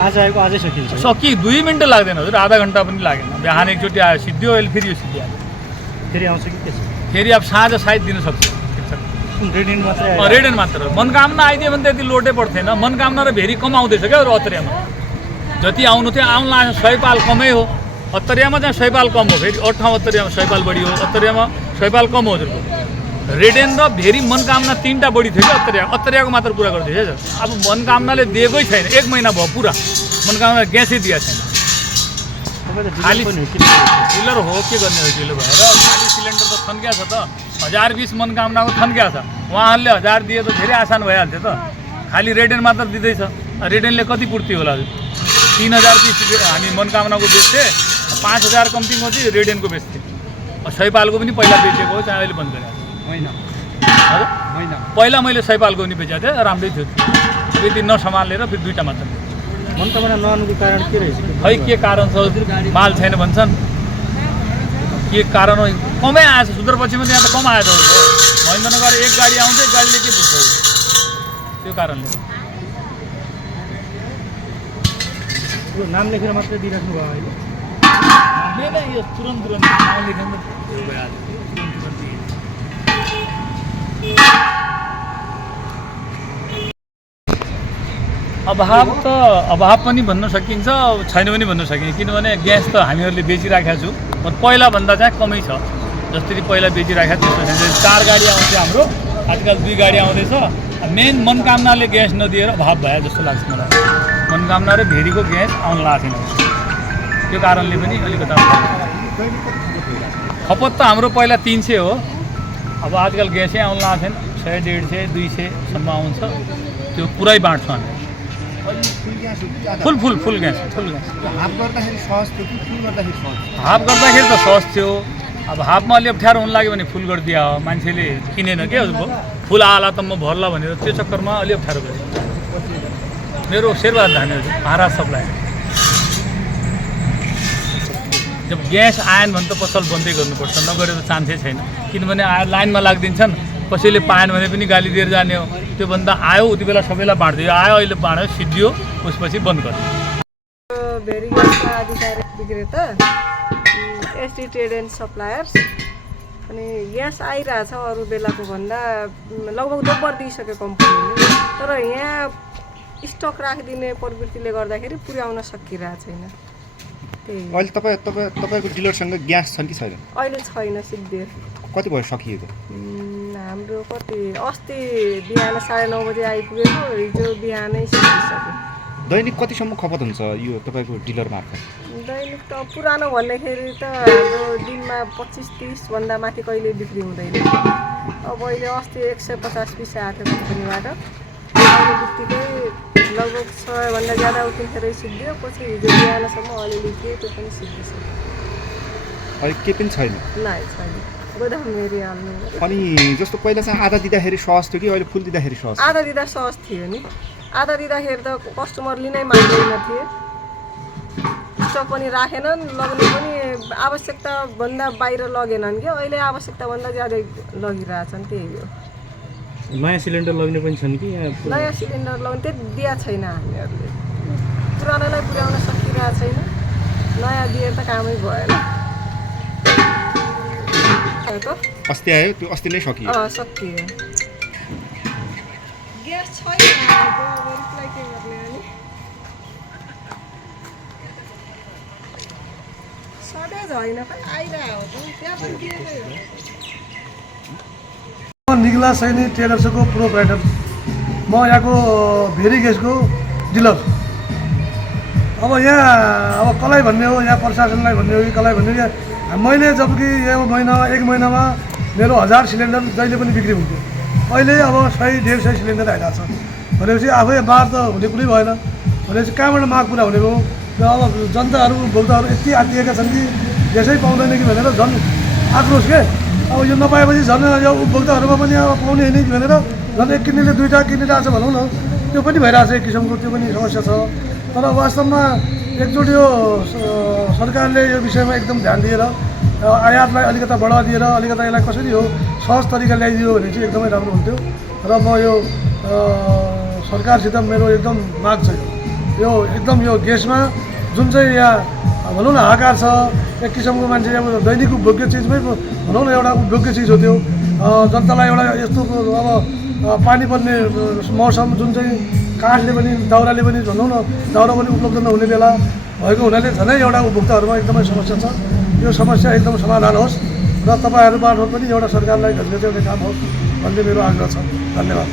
आज आएको आजै सकिन्छ सकि 2 मिनट लाग्दैन हजुर, आधा घन्टा पनि लागेन। बिहान एकचोटि आयो सिद्धियो, अहिले फेरि यो सिद्धिहाल्यो। फेरि आउँछ कि के छ? फेरि अब साँझ सायद दिन सक्छ। रेडियन मात्रै रेडियन मात्र। मनकामना आइदियो भने त्यति लोटै पर्थेन। मनकामना र भेरी कम आउँदैछ क्या अरू अत्तरियामा। जति आउनु थियो आउनु लाग्यो, 100 पाल कमै हो। अत्तरियामा चाहिँ 100 पाल कम हो, फेरि अरू ठाउँ अत्तरियामा 100 पाल बढी हो, अत्तरियामा 100 पाल कम हो हजुरको। रेडियन र भेरी मनकामना 3टा बढी थियो क्या अत्तरियाको मात्र कुरा गर्दै थियो। अब मनकामनाले दिएकै छैन, 1 महिना भयो पुरा मनकामना ग्यासै दिएको छैन। खाली डिलर हो, के गर्ने हो डिलर भएर। खाली सिलिन्डर त थन्क्या छ त, 1020 मनकामनाको थन्क्या छ। उहाँहरूले 1000 दिए त धेरै आसान भइहाल्थ्यो त। खाली रेडियन मात्र दिँदैछ। रेडियनले कति पूर्ति होला हजुर? 3000 पिस हामी मनकामनाको बेच्थे, 5000 कम्तीको चाहिँ रेडियनको बेच्थे। 100 पालको पनि पहिला बेचेको हो, चाहिँ अहिले बन्द गरेको होइन। हजुर होइन, पहिला मैले 100 पालको पनि बेचेको थिएँ, राम्रै थियो। त्यति नसम्हालेर फेरि 2टा मात्र। मनकामना नआउनुको कारण के रहेछ? खै के कारण छ हजुर? माल छैन भन्छन्। के कारण हो? कमै आएछ सुदूरपश्चिममा, यहाँ त कम आएछ हो। महेन्द्रनगर एक गाडी आउँछ, एक गाडीले के बुझ्छ त्यो कारणले। नाम लेखेर मात्रै दिइराख्नु भयो अहिले? यो तुरन्त नाम लेखेर भइहाल्यो। अभाव पनि भन्न सकिन्छ, छैन पनि भन्न सकिन्छ। किनभने ग्यास त हामीहरूले बेचिराखेका छौँ, पहिलाभन्दा चाहिँ कमै छ। जसरी पहिला बेचिराखेको त्यस्तो छैन। 4 गाडी आउँथ्यो हाम्रो, आजकल 2 गाडी आउँदैछ। मेन मनकामनाले ग्यास नदिएर अभाव भयो जस्तो लाग्छ मलाई। मनकामना र भेरीको ग्यास आउनु लागेको छैन, त्यो कारणले पनि अलिकता खपत त हाम्रो पहिला 300 हो, अब आजकल ग्यासै आउनु लागेको छैन। 100, 150, 200सम्म आउँछ। त्यो पुरै बाँड्छौँ हामी। फुल ग्यास। हाफ गर्दाखेरि सहज थियो कि फुल गर्दाखेरि सहज? हाफ गर्दाखेरि त सहज थियो। अब हाफमा अलि अप्ठ्यारो हुन लाग्यो भने फुल गरिदिया हो, मान्छेले किनेन के हजुर। फुल आला त म भर्ला भनेर त्यो चक्करमा अलि अप्ठ्यारो गरेँ। मेरो शेरबहादुर धामी हजुर, महाराज सप्लाई। जब ग्यास आएन भने त पसल बन्दै गर्नुपर्छ, नगरेर त चान्सै छैन। किनभने लाइनमा लाग्दिन्छन्, कसैले पाएन भने पनि गाली दिएर जाने हो। त्योभन्दा आयो उति बेला सबैलाई बाँड्दियो, आयो अहिले बाँड्यो सिद्धियो, उसपछि बन्द गर्यो। भेरी ग्यासका आधिकारिक विक्रेता एसडी ट्रेड एन्ड सप्लायर्स। अनि ग्यास आइरहेछ अरू बेलाको भन्दा लगभग दोब्बर दिइसक्यो कम्पनीले, तर यहाँ स्टक राखिदिने प्रवृत्तिले गर्दाखेरि पुर्याउन सकिरहेको छैन। त्यही अहिले तपाईँको डिलरसँग ग्यास छन् कि छैन? अहिले छैन, सिद्धियो। कति भयो सकिएको? हाम्रो कति अस्ति बिहान 9:30 बजे आइपुगेको, हिजो बिहानै सिद्धिसक्यो। दैनिक कतिसम्म खपत हुन्छ यो तपाईँको डिलर मार्फत? दैनिक त पुरानो भन्दाखेरि त हाम्रो दिनमा 25-30 भन्दा माथि कहिले बिक्री हुँदैन। अब अहिले अस्ति 150 पिस आएको थियो कम्पनीबाट, अहिले बित्तिकै लगभग 100 भन्दा ज्यादा उतिखेरै सिद्धियो। पछि हिजो बिहानसम्म अलिअलि थियो, त्यो पनि सिद्धिसक्यो। अहिले के पनि छैन? नै छैन, गोदाम हेरिहाल्नु। अनि जस्तो पहिला चाहिँ आधा दिँदाखेरि सहज थियो कि अहिले फुल दिँदाखेरि सहज? आधा दिँदा सहज थियो नि। आधा दिँदाखेरि त कस्टमर लिनै मान्दैन थिए, स्टक पनि राखेनन्, लग्ने पनि आवश्यकताभन्दा बाहिर लगेनन् क्या। अहिले आवश्यकताभन्दा ज्यादै लगिरहेछन्, त्यही हो। नयाँ सिलिन्डर लग्ने पनि छन् कि? नयाँ सिलिन्डर लगाउनु त्यति दिएको छैन हामीहरूले। पुरानोलाई पुर्याउन सकिरहेको छैन, नयाँ दिएर त कामै भएन। अस्ति आयो, त्यो अस्ति नै सकियो? सकियो। ग्यास छैन, रिप्लाई के गर्ने अनि? सर्टेज होइन, खै आइरहेको हो त, त्यहाँ पनि दिएकै हो। निगला सैनी ट्रेडर्सको प्रोप्राइटर, म यहाँको भेरी ग्यासको डिलर। अब यहाँ कसलाई भन्ने हो, यहाँ प्रशासनलाई भन्ने हो कि कसलाई भन्ने हो? मैले जबकि यो एक महिनामा मेरो 1000 सिलिन्डर जहिले पनि बिक्री हुन्थ्यो, अहिले अब 100-150 सिलिन्डर आइरहेको छ भनेपछि आफै माग त हुने कुरै भएन। भनेपछि कहाँबाट माग पुरा हुने भयो? र अब जनताहरू उपभोक्ताहरू यति आत्तिएका छन् कि ग्यासै पाउँदैन कि भनेर झन् आक्रोश के। अब यो नपाएपछि झन् यो उपभोक्ताहरूमा पनि अब पाउने होइन कि भनेर झन् एक किन्नेले 2टा किनिरहेको छ भनौँ न, त्यो पनि भइरहेको छ एक किसिमको, त्यो पनि समस्या छ। तर वास्तवमा एकचोटि यो सरकारले यो विषयमा एकदम ध्यान दिएर आयातलाई अलिकता बढावा दिएर अलिकता यसलाई कसरी हो सहज तरिका ल्याइदियो भने चाहिँ एकदमै राम्रो हुन्थ्यो। र म यो सरकारसित मेरो एकदम माग छ, यो एकदम यो ग्यासमा जुन चाहिँ यहाँ भनौँ न हाहाकार छ, एक किसिमको मान्छे अब दैनिक उपभोग्य चिजमै भनौँ न एउटा उपभोग्य चिज हो त्यो। जनतालाई एउटा यस्तो अब पानी पर्ने मौसम जुन चाहिँ काठले पनि दाउराले पनि भनौँ न दाउरा पनि उपलब्ध नहुने बेला भएको हुनाले झनै एउटा उपभोक्ताहरूमा एकदमै समस्या छ। यो समस्या एकदम समाधान होस् र तपाईँहरू मार्फत पनि एउटा सरकारलाई घचघच्याउने काम होस् भन्ने मेरो आग्रह छ। धन्यवाद।